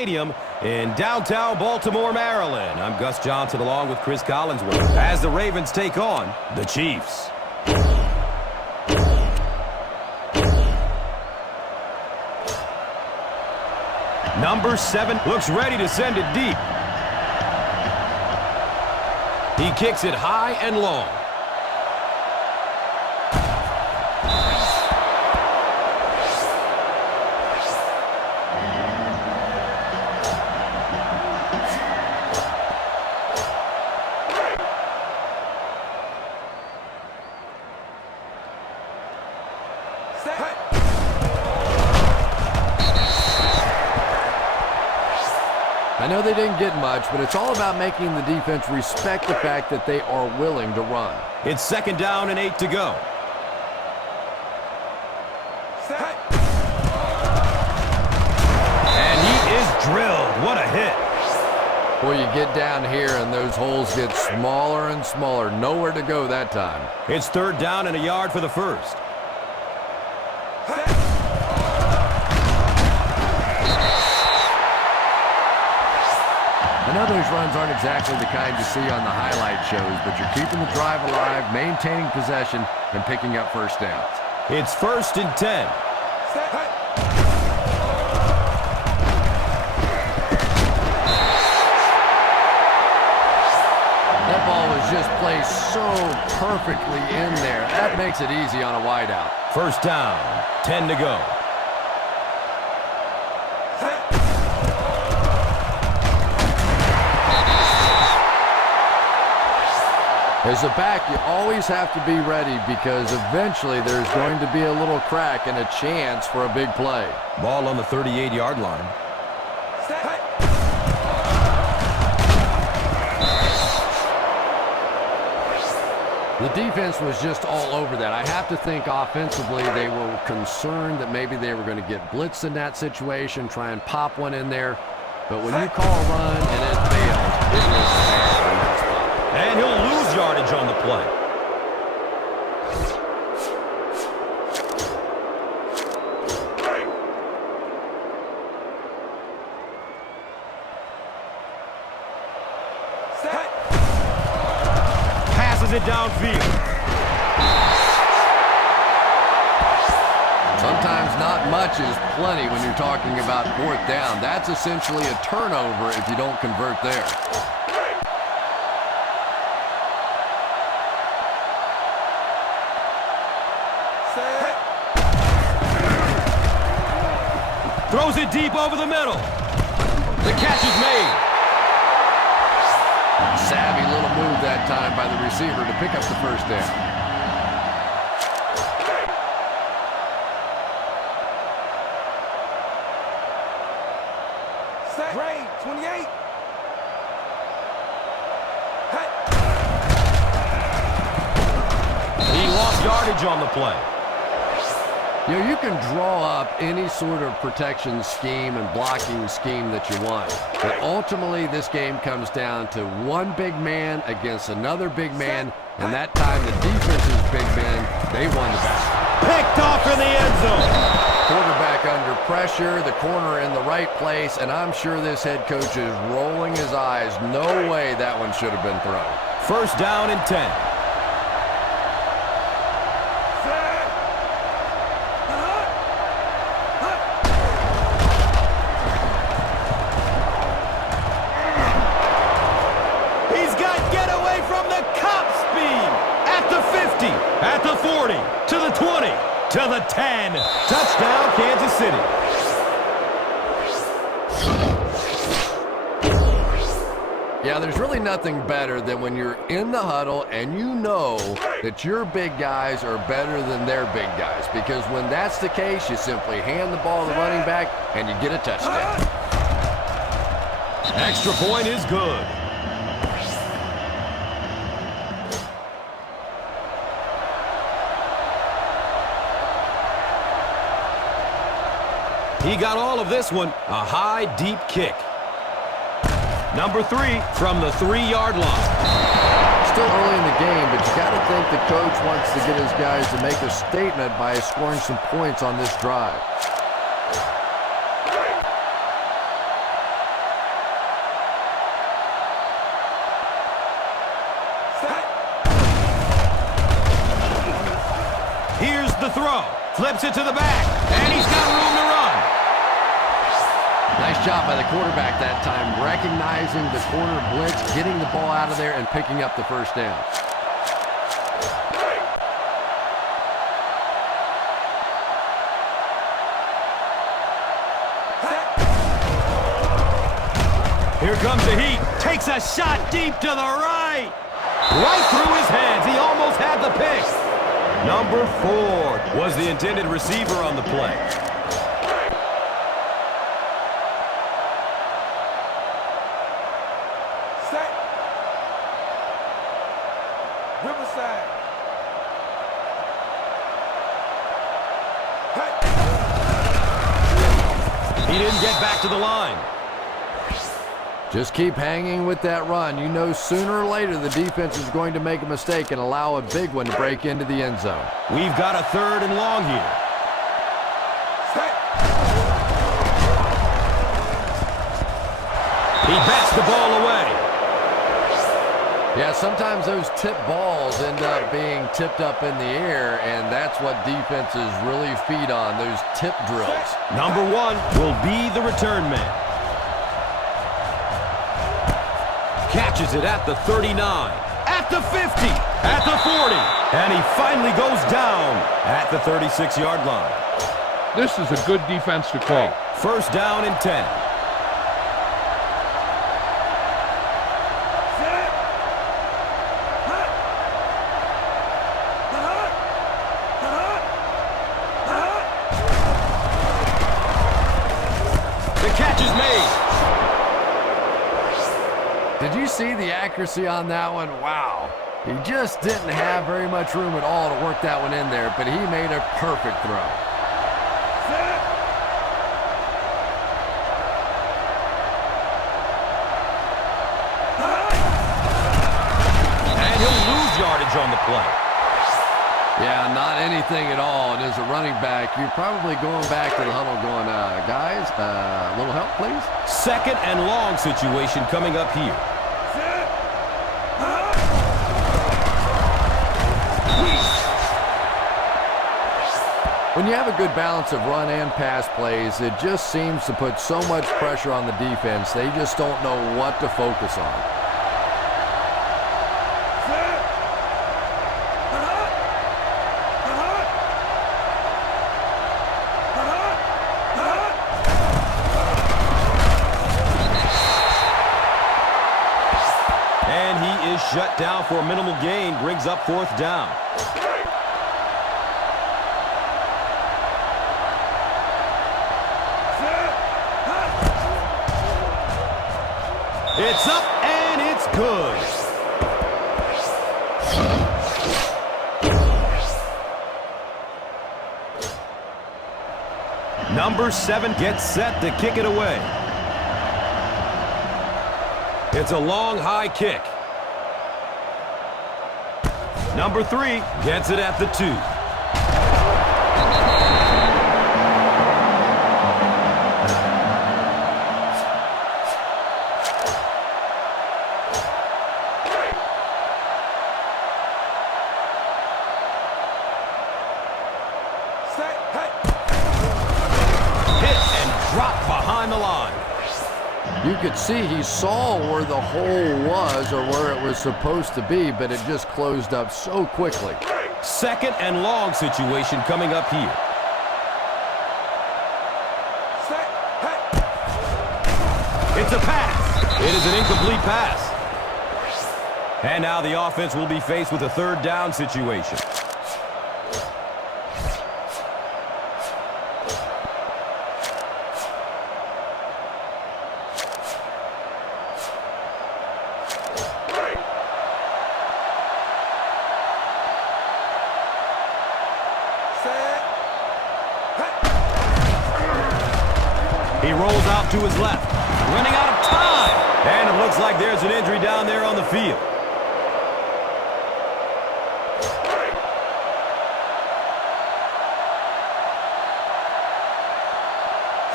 Stadium in downtown Baltimore, Maryland. I'm Gus Johnson along with Chris Collinsworth as the Ravens take on the Chiefs. Number 7 looks ready to send it deep. He kicks it high and long. I know they didn't get much, but it's all about making the defense respect the fact that they are willing to run. It's 2nd down and 8 to go. And he is drilled. What a hit. Boy, you get down here and those holes get smaller and smaller. Nowhere to go that time. It's 3rd down and a yard for the first. I know those runs aren't exactly the kind you see on the highlight shows, but you're keeping the drive alive, maintaining possession, and picking up first downs. It's 1st and 10. That ball was just placed so perfectly in there. That makes it easy on a wideout. 1st down, 10 to go. As a back, you always have to be ready because eventually there's going to be a little crack and a chance for a big play. Ball on the 38-yard line. The defense was just all over that. I have to think offensively they were concerned that maybe they were going to get blitzed in that situation, try and pop one in there. But when you call a run and it fails, it was bad in that spot. And he'll lose yardage on the play. Passes it downfield. Sometimes not much is plenty when you're talking about 4th down. That's essentially a turnover if you don't convert there. Throws it deep over the middle. The catch is made. Savvy little move that time by the receiver to pick up the first down. Gray, 28. He lost yardage on the play. You know, you can draw up any sort of protection scheme and blocking scheme that you want. But ultimately, this game comes down to one big man against another big man. And that time, the defense's big men, they won the battle. Picked off in the end zone. Quarterback under pressure, the corner in the right place, and I'm sure this head coach is rolling his eyes. No way that one should have been thrown. 1st down and 10. At the 40, to the 20, to the 10. Touchdown, Kansas City. Yeah, there's really nothing better than when you're in the huddle and you know that your big guys are better than their big guys. Because when that's the case, you simply hand the ball to the running back and you get a touchdown. Extra point is good. He got all of this one, a high, deep kick. Number 3 from the 3-yard line. Still early in the game, but you got to think the coach wants to get his guys to make a statement by scoring some points on this drive. to throw. Flips it to the back. And he's got room to run. Nice job by the quarterback that time, recognizing the corner blitz, getting the ball out of there, and picking up the first down. Here comes the heat. Takes a shot deep to the right. Right through his hands. He almost had the pick. Number 4 was the intended receiver on the play. Set. Riverside. He didn't get back to the line. Just keep hanging with that run. You know sooner or later the defense is going to make a mistake and allow a big one to break into the end zone. We've got a 3rd and long here. He bats the ball away. Yeah, sometimes those tip balls end up being tipped up in the air, and that's what defenses really feed on, those tip drills. Number 1 will be the return man. Catches it at the 39, at the 50, at the 40, and he finally goes down at the 36-yard line. This is a good defense to call. 1st down and 10. The catch is made. Did you see the accuracy on that one? Wow. He just didn't have very much room at all to work that one in there, but he made a perfect throw. And he'll lose yardage on the play. Yeah, not anything at all. And as a running back, you're probably going back to the huddle going, guys, a little help, please? 2nd and long situation coming up here. When you have a good balance of run and pass plays, it just seems to put so much pressure on the defense, they just don't know what to focus on. And he is shut down for a minimal gain, brings up 4th down. It's up and it's good. Number 7 gets set to kick it away. It's a long, high kick. Number 3 gets it at the 2. You could see he saw where the hole was or where it was supposed to be, but it just closed up so quickly. 2nd and long situation coming up here. It's a pass. It is an incomplete pass. And now the offense will be faced with a 3rd down situation. He rolls out to his left, running out of time. And it looks like there's an injury down there on the field.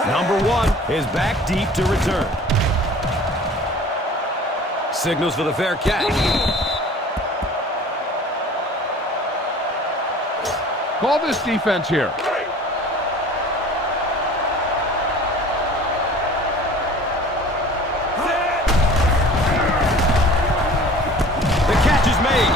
Number 1 is back deep to return. Signals for the fair catch. Call this defense here. The catch is made.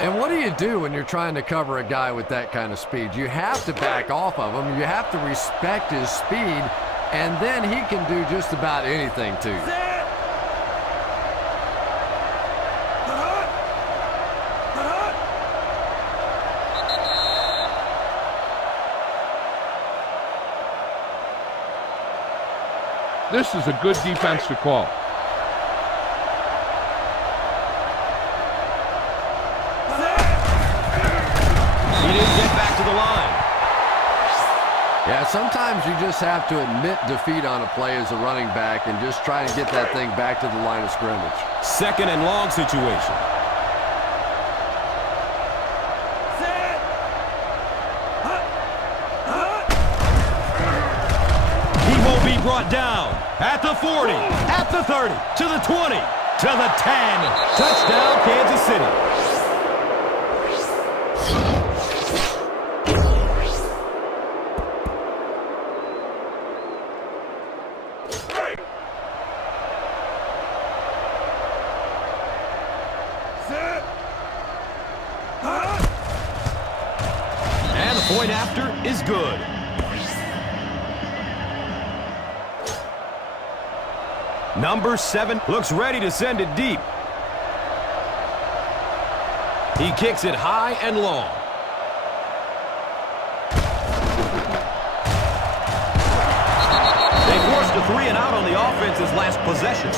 And what do you do when you're trying to cover a guy with that kind of speed? You have to back off of him. You have to respect his speed, and then he can do just about anything to you. This is a good defense to call. He didn't get back to the line. Yeah, sometimes you just have to admit defeat on a play as a running back and just try and get that thing back to the line of scrimmage. Second and long situation. He won't be brought down. At the 40, at the 30, to the 20, to the 10. Touchdown, Kansas City. And the point after is good. Number 7 looks ready to send it deep. He kicks it high and long. They forced a 3 and out on the offense's last possession.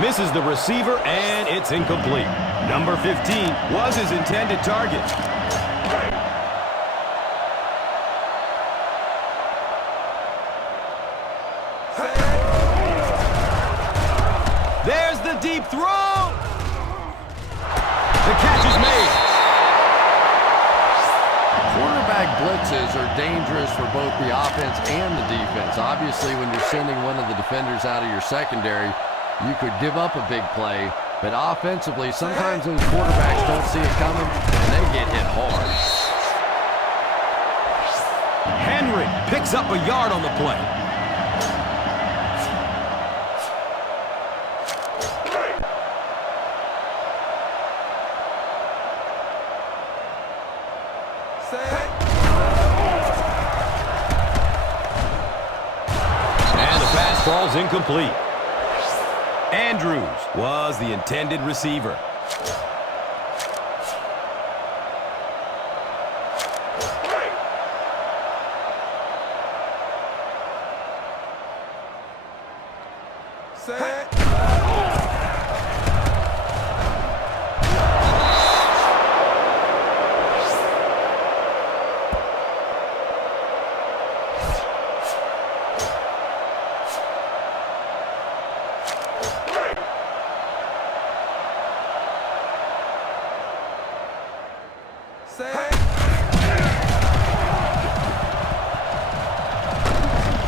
Misses the receiver, and it's incomplete. Number 15 was his intended target. There's the deep throw. The catch is made. Quarterback blitzes are dangerous for both the offense and the defense. Obviously, when you're sending one of the defenders out of your secondary, you could give up a big play, but offensively, sometimes those quarterbacks don't see it coming, and they get hit hard. Henry picks up a yard on the play. And the pass falls incomplete. Andrews was the intended receiver.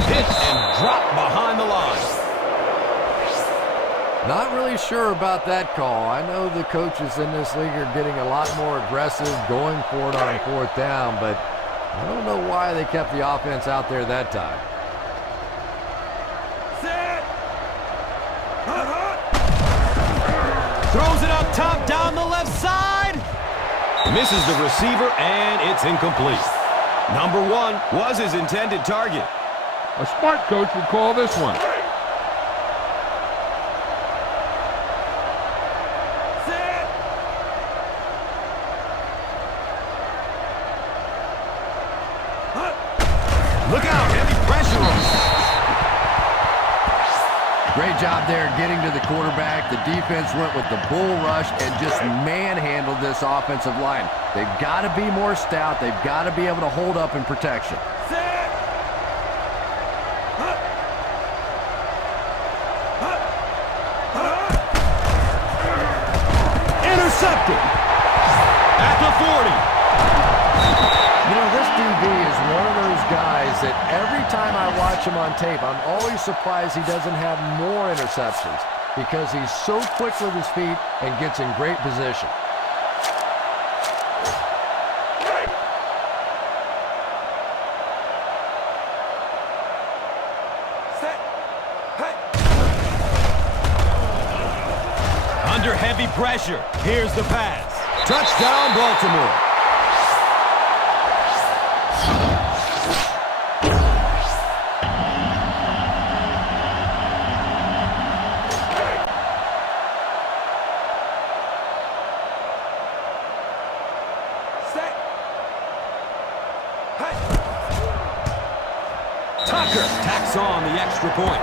Hit and drop behind the line. Not really sure about that call. I know the coaches in this league are getting a lot more aggressive, going for it on 4th down, but I don't know why they kept the offense out there that time. Throws it up top down the left side. Misses the receiver, and it's incomplete. Number 1 was his intended target. A smart coach would call this one. Look out, heavy pressure on him. Great job there getting to the quarterback. The defense went with the bull rush and just manhandled this offensive line. They've got to be more stout. They've got to be able to hold up in protection. Intercepted. guys that every time I watch him on tape, I'm always surprised he doesn't have more interceptions because he's so quick with his feet and gets in great position. Set. Hey. Under heavy pressure. Here's the pass. Touchdown, Baltimore. Set. Hey. Tucker tacks on the extra point.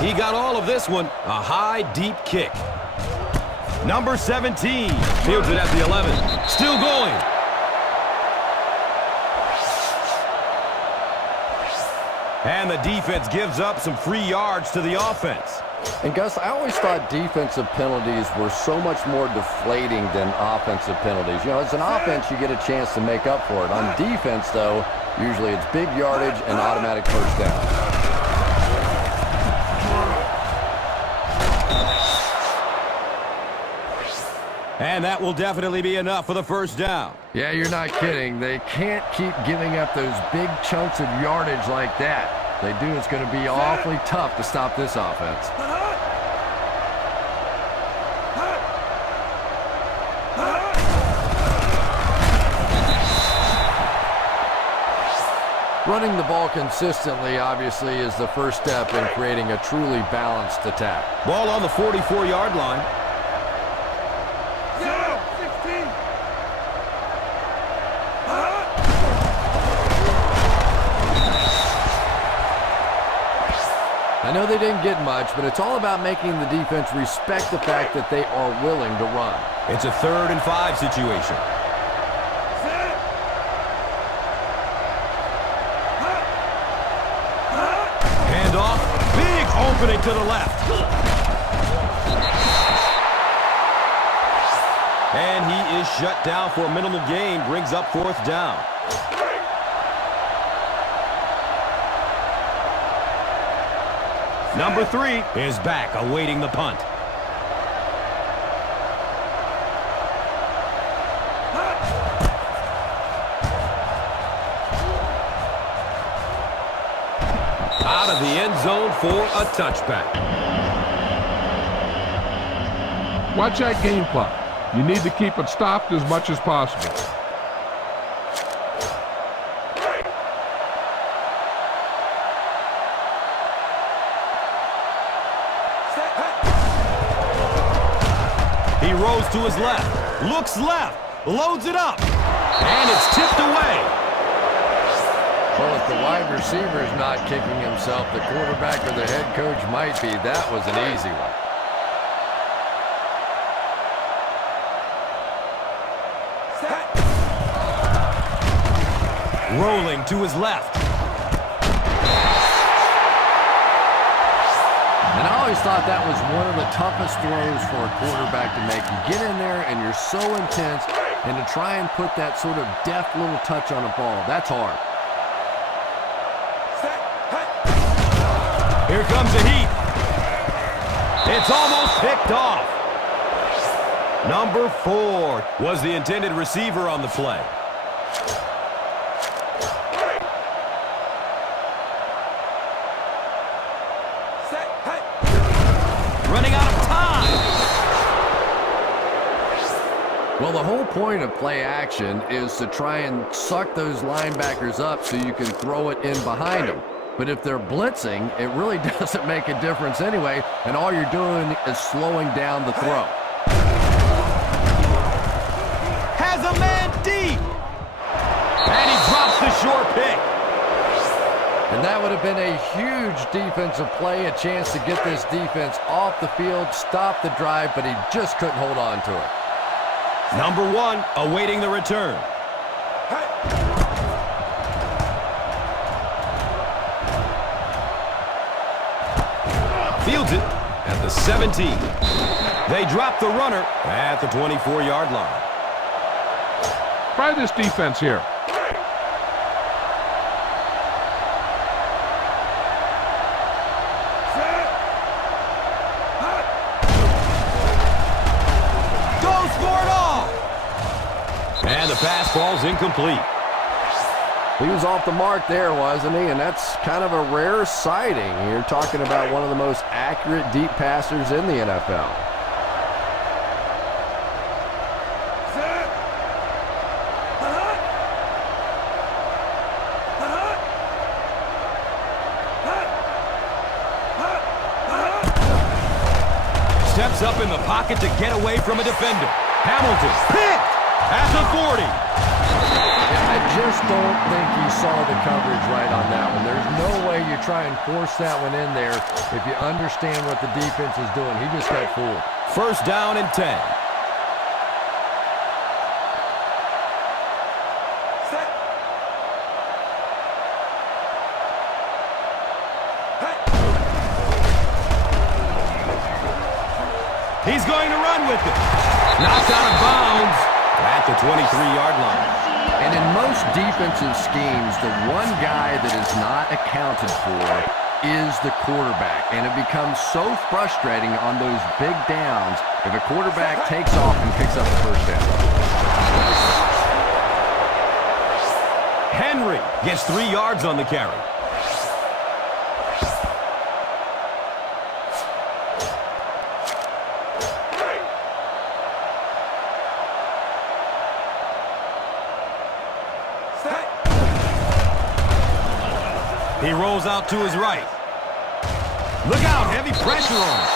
He got all of this one. A high, deep kick. Number 17 fields it at the 11. Still going. And the defense gives up some free yards to the offense. And Gus, I always thought defensive penalties were so much more deflating than offensive penalties. You know, as an offense, you get a chance to make up for it. On defense, though, usually it's big yardage and automatic first down. And that will definitely be enough for the first down. Yeah, you're not kidding. They can't keep giving up those big chunks of yardage like that. If they do, it's going to be awfully tough to stop this offense. Running the ball consistently, obviously, is the first step in creating a truly balanced attack. Ball on the 44-yard line. I know they didn't get much, but it's all about making the defense respect the fact that they are willing to run. It's a 3rd and 5 situation. Handoff. Big opening to the left. And he is shut down for a minimal gain. Brings up 4th down. Number 3 is back, awaiting the punt. Out of the end zone for a touchback. Watch that game clock. You need to keep it stopped as much as possible. He rolls to his left, looks left, loads it up, and it's tipped away. Well, if the wide receiver is not kicking himself, the quarterback or the head coach might be. That was an easy one. Rolling to his left. And I always thought that was one of the toughest throws for a quarterback to make. You get in there and you're so intense, and to try and put that sort of deft little touch on a ball, that's hard. Here comes the heat. It's almost picked off. Number 4 was the intended receiver on the play. Running out of time. Well, the whole point of play action is to try and suck those linebackers up so you can throw it in behind them. But if they're blitzing, it really doesn't make a difference anyway, and all you're doing is slowing down the throw. Has a man deep. And he drops the short pick. And that would have been a huge defensive play, a chance to get this defense off the field, stop the drive, but he just couldn't hold on to it. Number 1 awaiting the return. Fields it at the 17. They drop the runner at the 24-yard line. Try this defense here. Goes for it all! And the pass falls incomplete. He was off the mark there, wasn't he? And that's kind of a rare sighting. You're talking about one of the most accurate deep passers in the NFL. Steps up in the pocket to get away from a defender. Hamilton picked at the 40. I just don't think he saw the coverage right on that one. There's no way you try and force that one in there if you understand what the defense is doing. He just got fooled. First down and 10. Set. He's going to run with it. Knocked out of bounds at the 23-yard line. And in most defensive schemes, the one guy that is not accounted for is the quarterback. And it becomes so frustrating on those big downs if a quarterback takes off and picks up the first down. Henry gets 3 yards on the carry. He rolls out to his right. Look out, heavy pressure on him.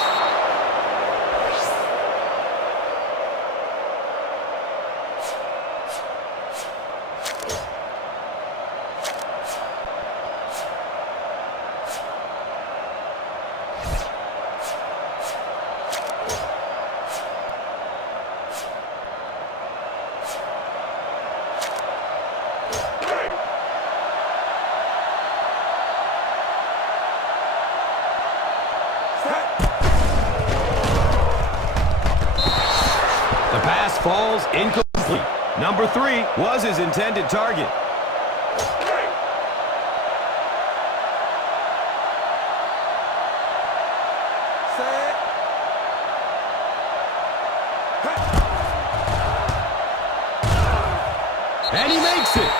Falls incomplete. Number 3 was his intended target. Set. And he makes it.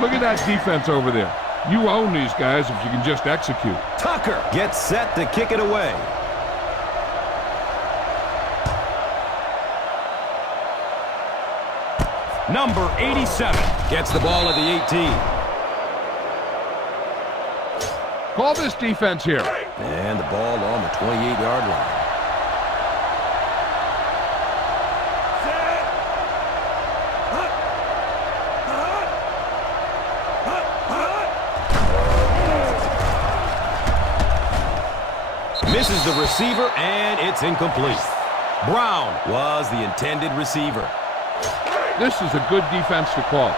Look at that defense over there. You own these guys if you can just execute. Tucker gets set to kick it away. Number 87 gets the ball at the 18. Call this defense here. And the ball on the 28-yard line. Misses the receiver, and it's incomplete. Brown was the intended receiver. This is a good defense to call.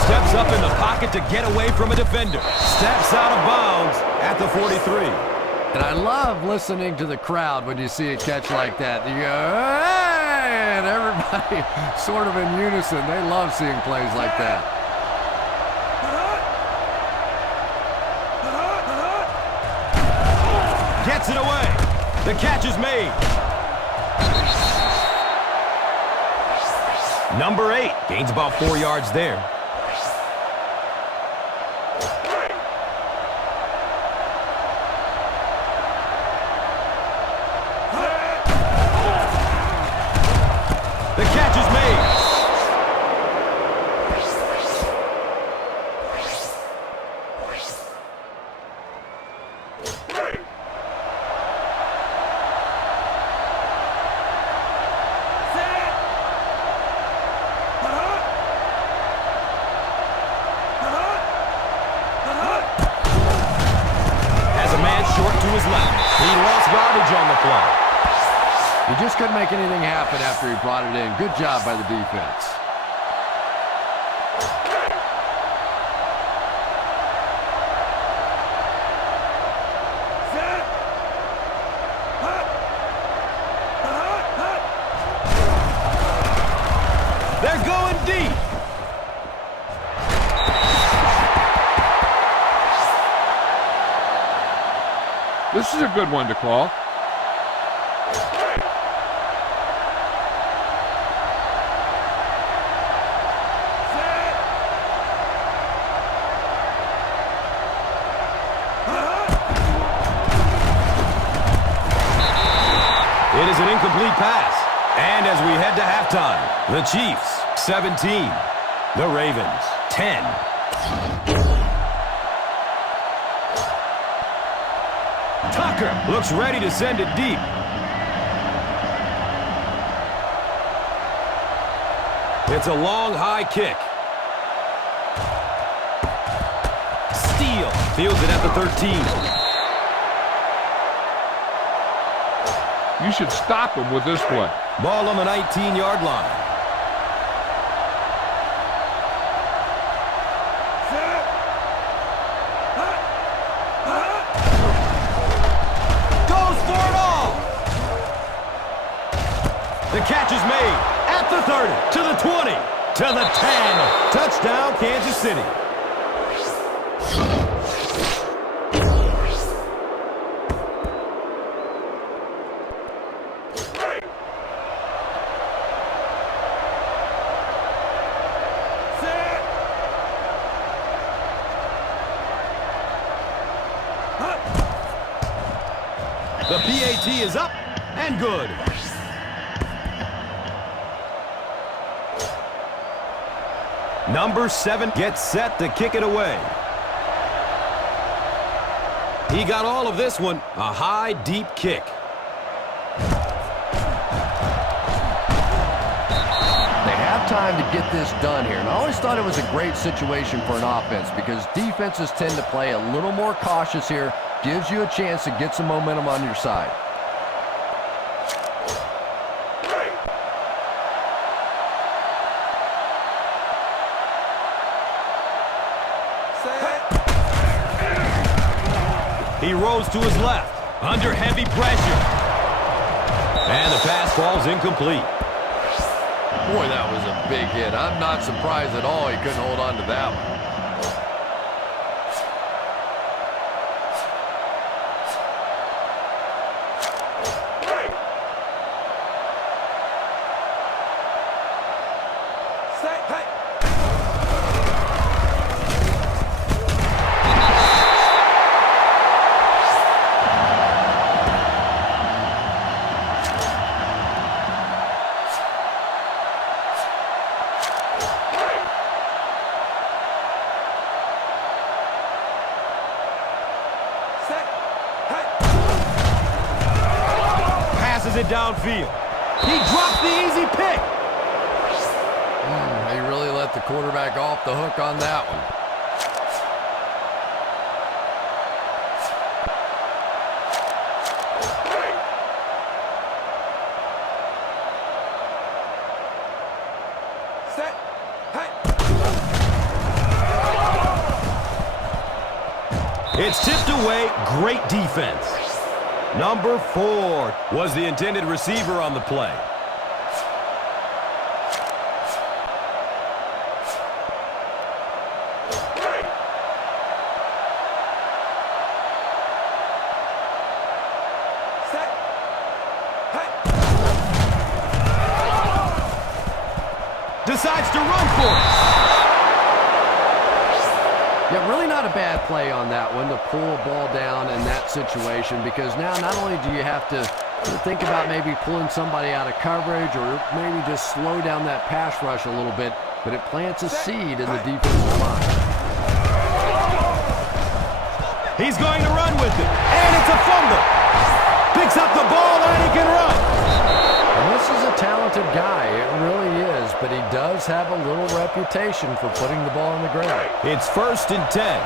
Steps up in the pocket to get away from a defender. Steps out of bounds at the 43. And I love listening to the crowd when you see a catch like that. You go, hey! And everybody sort of in unison. They love seeing plays like that. Gets it away. The catch is made. Number 8 gains about 4 yards there. The catch is made. his left. He lost yardage on the play. He just couldn't make anything happen after he brought it in. Good job by the defense. They're going deep. This is a good one to call. It is an incomplete pass. And as we head to halftime, the Chiefs, 17. The Ravens, 10. Tucker looks ready to send it deep. It's a long, high kick. Steele fields it at the 13. You should stop him with this play. Ball on the 19-yard line. Goes for it all. The catch is made at the 30, to the 20, to the 10. Touchdown, Kansas City. The PAT is up and good. Number 7 gets set to kick it away. He got all of this one, a high, deep kick. They have time to get this done here. And I always thought it was a great situation for an offense because defenses tend to play a little more cautious here. Gives you a chance to get some momentum on your side. He rolls to his left, under heavy pressure. And the pass falls incomplete. Boy, that was a big hit. I'm not surprised at all he couldn't hold on to that one. Passes it downfield. He drops the easy pick. He really let the quarterback off the hook on that one. It's tipped away. Great defense. Number 4 was the intended receiver on the play. Decides to run for it. Yeah, really not a bad play on that one to pull a ball down in that situation because now not only do you have to think about maybe pulling somebody out of coverage or maybe just slow down that pass rush a little bit, but it plants a seed in the defensive line. He's going to run with it, and it's a fumble. Picks up the ball, and he can run. And this is a talented guy, it really is, but he does have a little reputation for putting the ball on the ground. It's 1st and 10.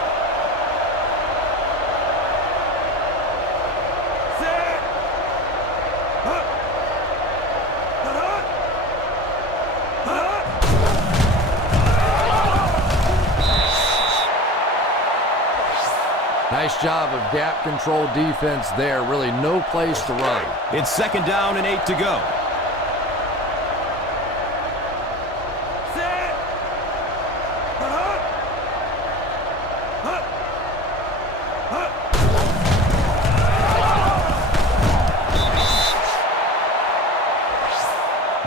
job of gap control defense there. Really no place to run. It's 2nd down and 8 to go.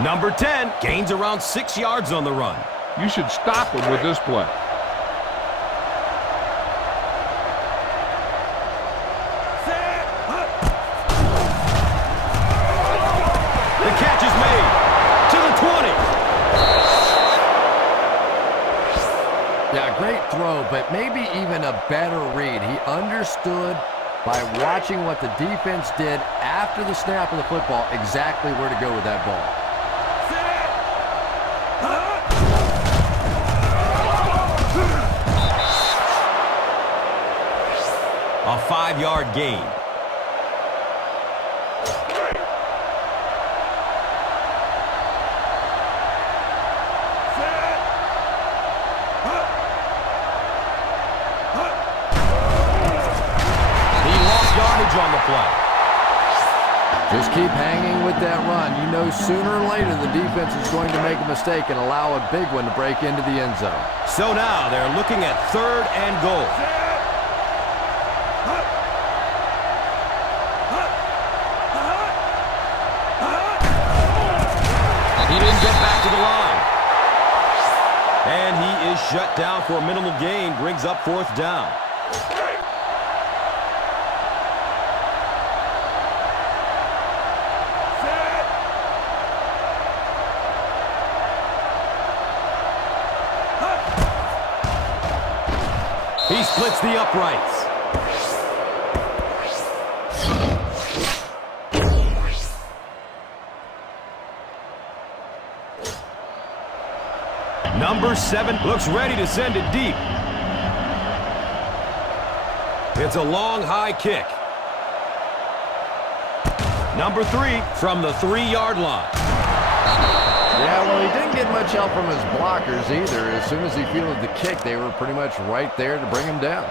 Number 10 gains around 6 yards on the run. You should stop him with this play. The catch is made to the 20. Yeah, great throw, but maybe even a better read. He understood by watching what the defense did after the snap of the football exactly where to go with that ball. A 5-yard gain. He lost yardage on the play. Just keep hanging with that run. You know sooner or later the defense is going to make a mistake and allow a big one to break into the end zone. So now they're looking at 3rd and goal. He didn't get back to the line. And he is shut down for a minimal gain, brings up 4th down. He splits the uprights. Number 7 looks ready to send it deep. It's a long, high kick. Number 3 from the 3-yard line. Yeah, well, he didn't get much help from his blockers either. As soon as he fielded the kick, they were pretty much right there to bring him down.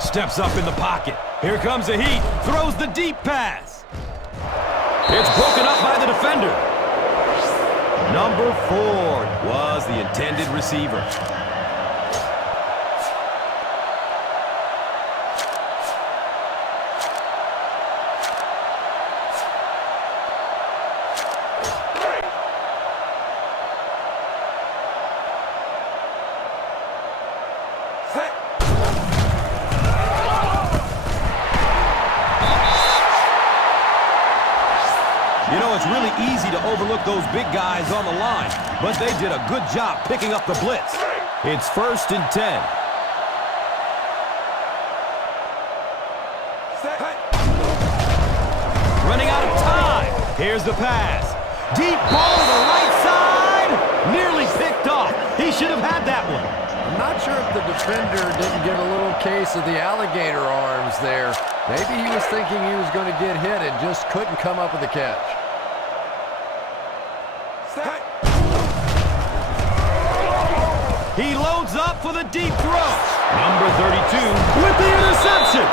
Steps up in the pocket. Here comes the heat. Throws the deep pass. It's broken up by the defender. Number 4 was the intended receiver. You know, it's really easy to overlook those big guys on the line, but they did a good job picking up the blitz. It's 1st and 10. Running out of time. Here's the pass. Deep ball to the right side. Nearly picked off. He should have had that one. I'm not sure if the defender didn't get a little case of the alligator arms there. Maybe he was thinking he was going to get hit and just couldn't come up with a catch. He loads up for the deep throw. Number 32 with the interception.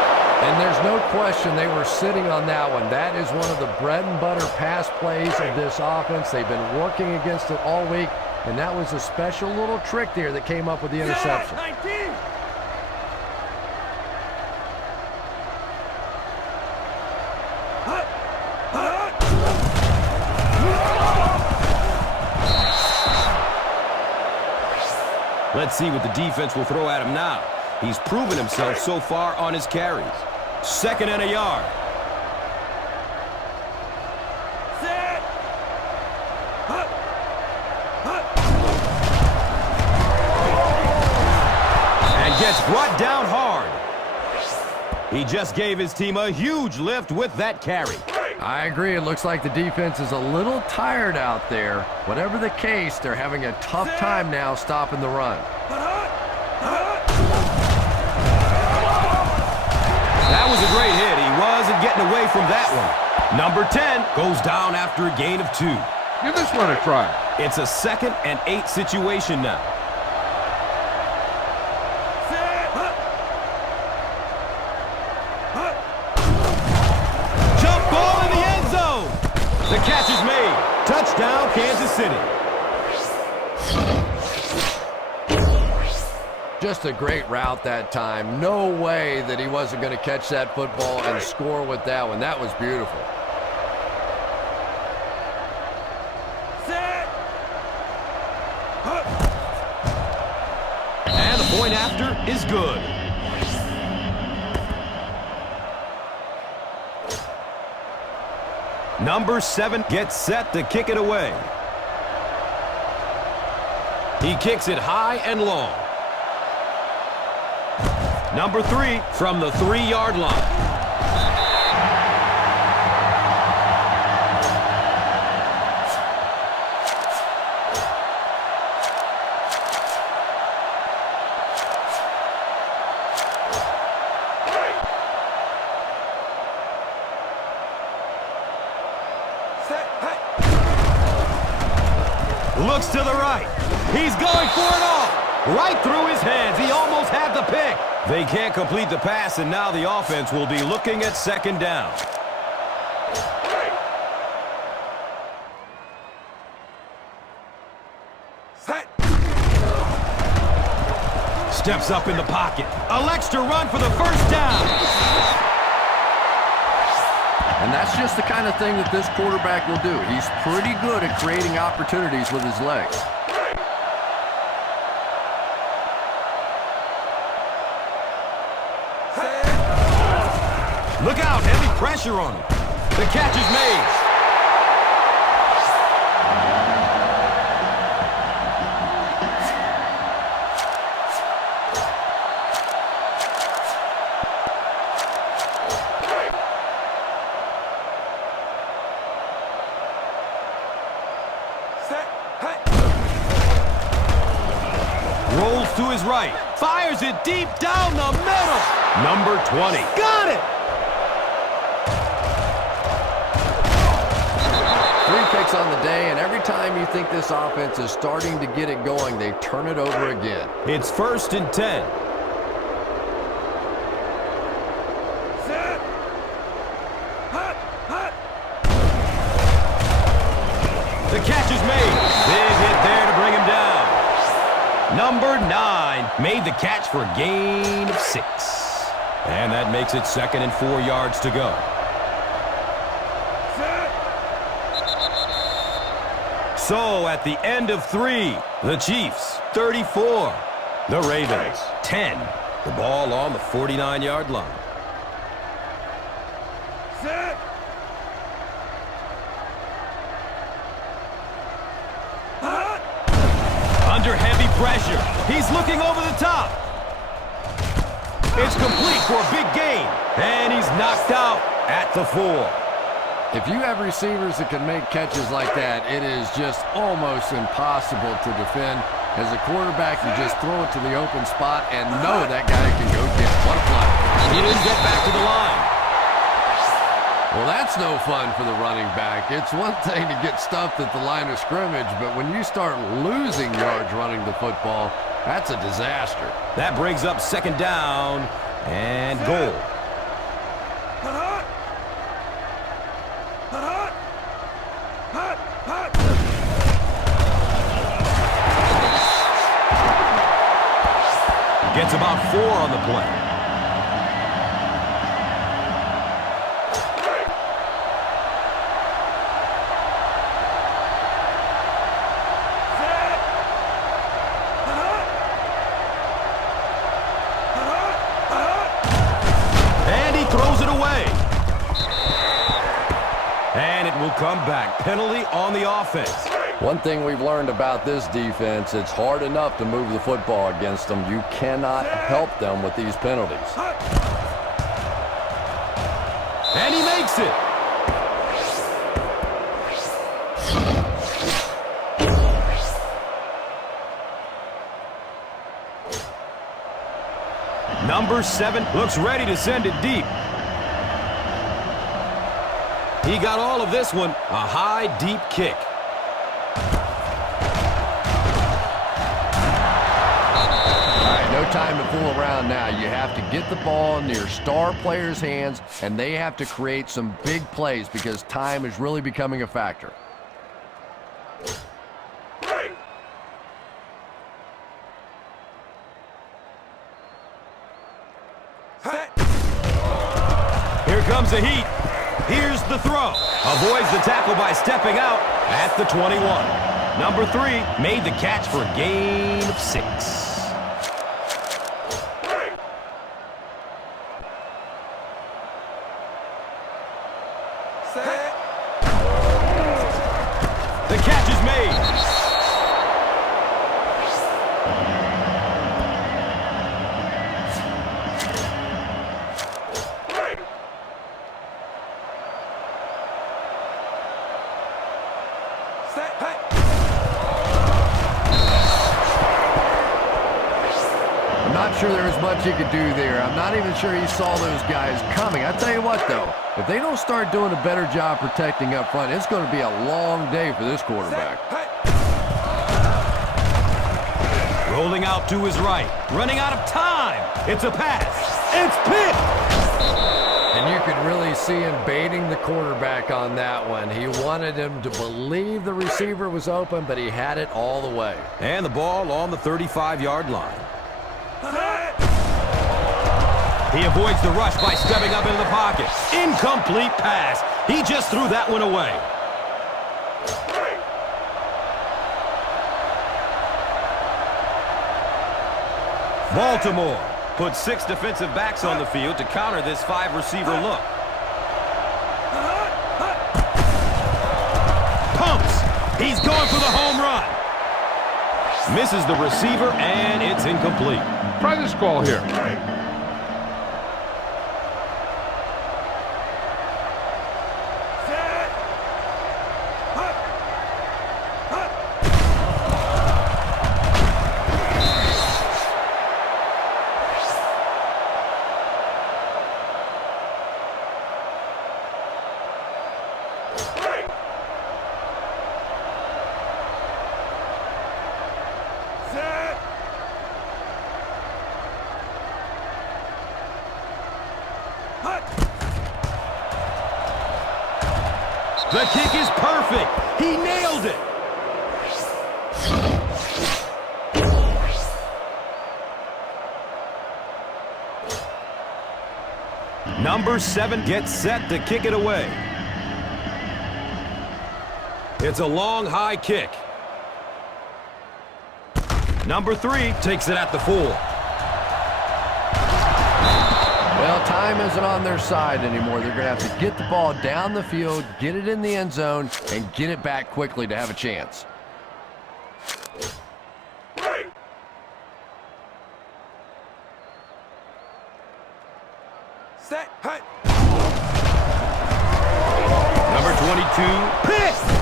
And there's no question they were sitting on that one. That is one of the bread and butter pass plays of this offense. They've been working against it all week, and that was a special little trick there that came up with the interception. Let's see what the defense will throw at him now. He's proven himself so far on his carries. 2nd and a yard. And gets brought down hard. He just gave his team a huge lift with that carry. I agree. It looks like the defense is a little tired out there. Whatever the case, they're having a tough time now stopping the run. That was a great hit. He he wasn't getting away from that one. Number 10 goes down after a gain of 2. Give this one a try. It's a 2nd and 8 situation now. Jump ball in the end zone. The catch is made. Touchdown, Kansas City. Just a great route that time. No way that he wasn't going to catch that football and score with that one. That was beautiful. And the point after is good. Number 7 gets set to kick it away. He kicks it high and long. Number 3 from the 3-yard line. Looks to the right. He's going for it all. Right through his hands. He almost had the pick. They can't complete the pass, and now the offense will be looking at 2nd down. Steps up in the pocket. Elects to run for the 1st down. And that's just the kind of thing that this quarterback will do. He's pretty good at creating opportunities with his legs. Look out, heavy pressure on him. The catch is made. Rolls to his right. Fires it deep down the middle. Number 20. Got it! 3 picks on the day, and every time you think this offense is starting to get it going, they turn it over again. It's 1st and 10. The catch is made. Big hit there to bring him down. Number 9 made the catch for a gain of 6. And that makes it 2nd and 4 yards to go. So at the end of 3, the Chiefs 34, the Ravens 10. The ball on the 49-yard line. Under heavy pressure. He's looking over the top. It's complete for a big gain. And he's knocked out at the 4. If you have receivers that can make catches like that, it is just almost impossible to defend. As a quarterback, you just throw it to the open spot and know that guy can go get it. What a play. He didn't get back to the line. Well, that's no fun for the running back. It's one thing to get stuffed at the line of scrimmage, but when you start losing yards running the football, that's a disaster. That brings up 2nd down and goal. Gets about 4 on the play. And he throws it away. And it will come back. Penalty on the offense. One thing we've learned about this defense, it's hard enough to move the football against them. You cannot help them with these penalties. And he makes it. Number 7 looks ready to send it deep. He got all of this one, a high, deep kick. All right, no time to fool around now. You have to get the ball in your star players' hands, and they have to create some big plays because time is really becoming a factor. Here comes the heat. Here's the throw. Avoids the tackle by stepping out at the 21. Number 3 made the catch for a gain of 6. Set. The catch is made. Set. Hey. I'm not sure there was much he could do there. I'm not even sure he saw those guys coming. I tell you what, though, if they don't start doing a better job protecting up front, it's going to be a long day for this quarterback. Hey. Rolling out to his right. Running out of time. It's a pass. It's picked. And you could really see him baiting the quarterback on that one. He wanted him to believe the receiver was open, but he had it all the way. And the ball on the 35-yard line. He avoids the rush by stepping up into the pocket. Incomplete pass. He just threw that one away. Baltimore puts 6 defensive backs on the field to counter this 5-receiver look. Pumps. He's going for the home run. Misses the receiver, and it's incomplete. Try this call here. The kick is perfect. He nailed it. Number 7 gets set to kick it away. It's a long, high kick. Number 3 takes it at the 4. Well, time isn't on their side anymore. They're going to have to get the ball down the field, get it in the end zone, and get it back quickly to have a chance. Set. Hey. Number 22, picked!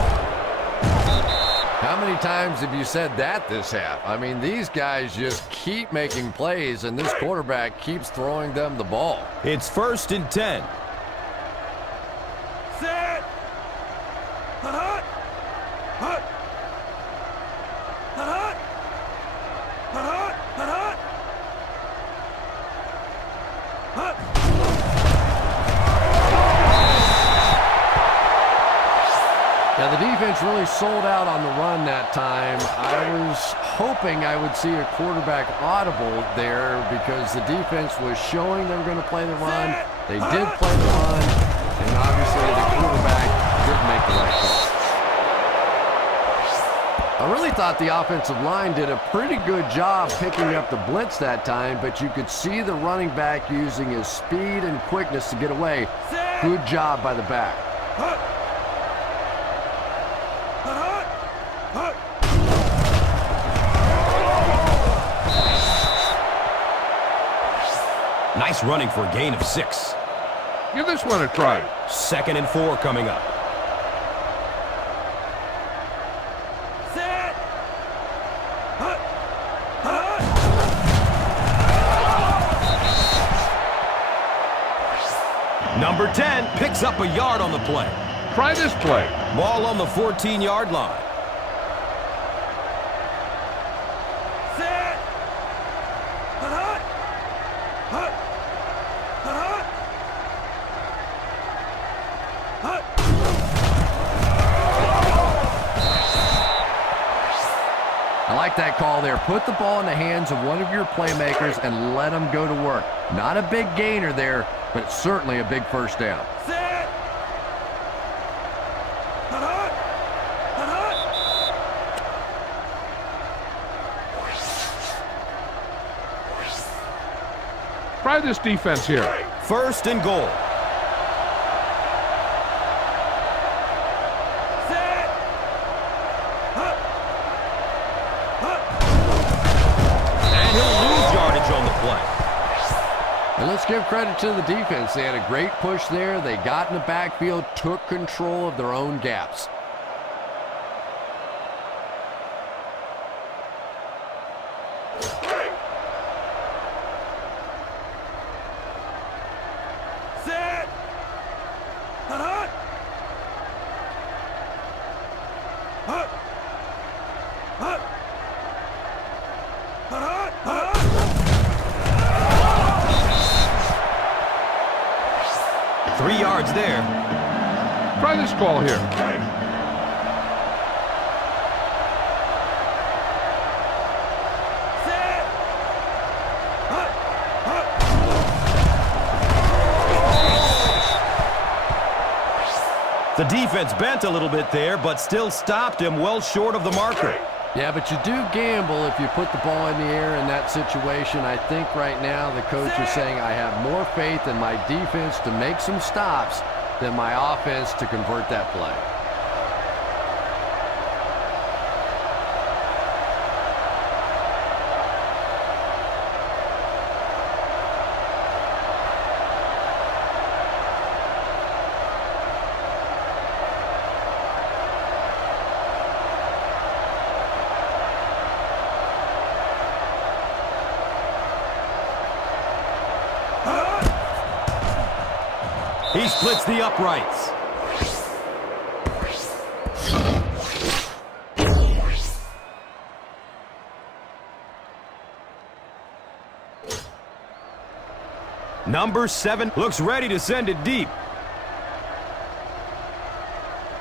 How many times have you said that this half? I mean, these guys just keep making plays, and this quarterback keeps throwing them the ball. It's 1st and 10. Set. Hut. Hut. Hut. Hut. Hut. Hut. Now, the defense really sold out on the run that time. I was hoping I would see a quarterback audible there because the defense was showing they were going to play the run. They did play the run, and obviously the quarterback didn't make the right call. I really thought the offensive line did a pretty good job picking up the blitz that time, but you could see the running back using his speed and quickness to get away. Good job by the back. Nice running for a gain of 6. Give this one a try. 2nd and 4 coming up. Set. Hut. Hut. Number 10 picks up a yard on the play. Try this play. Ball on the 14-yard line. Set. Hut. Hut. Hut. Hut. I like that call there. Put the ball in the hands of one of your playmakers and let them go to work. Not a big gainer there, but certainly a big first down. Set. Hut. Hut. Try this defense here. First and goal. Set. Hut. Hut. And he'll lose yardage on the play. And let's give credit to the defense. They had a great push there. They got in the backfield, took control of their own gaps. Set. Hut. Hut. Hut. Hut. Hut. 3 yards there. Try this call here. Set. Hut. Hut. The defense bent a little bit there, but still stopped him well short of the marker. Yeah, but you do gamble if you put the ball in the air in that situation. I think right now the coach is saying I have more faith in my defense to make some stops than my offense to convert that play. He splits the uprights. Number 7 looks ready to send it deep.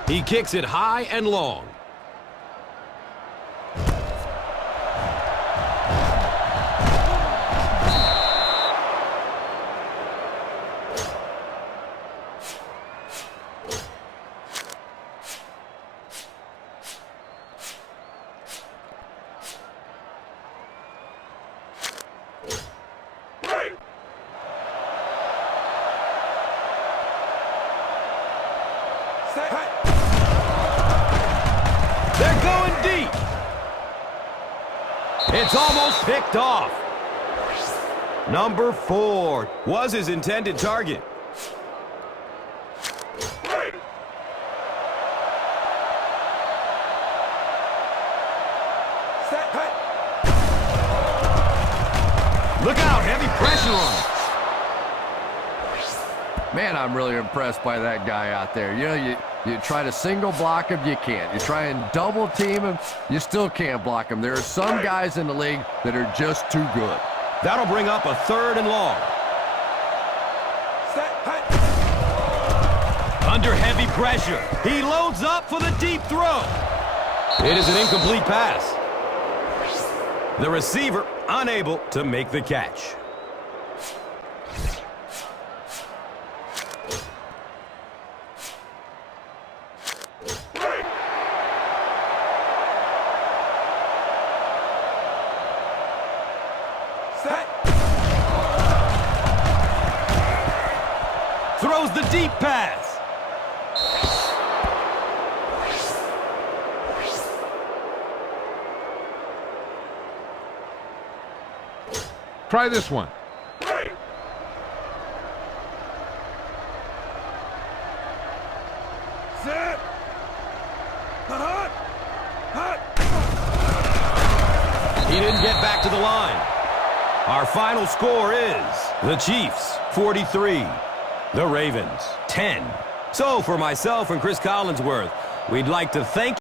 He kicks it high and long. They're going deep. It's almost picked off. Number 4 was his intended target. Look out, heavy pressure on him. Man, I'm really impressed by that guy out there. You know, you try to single block him, you can't. You try and double team him, you still can't block him. There are some guys in the league that are just too good. That'll bring up a 3rd and long. Under heavy pressure, he loads up for the deep throw. It is an incomplete pass. The receiver unable to make the catch. Throws the deep pass. Try this one. Set. Hut. Hut. He didn't get back to the line. Our final score is the Chiefs 43, the Ravens 10. So for myself and Chris Collinsworth, we'd like to thank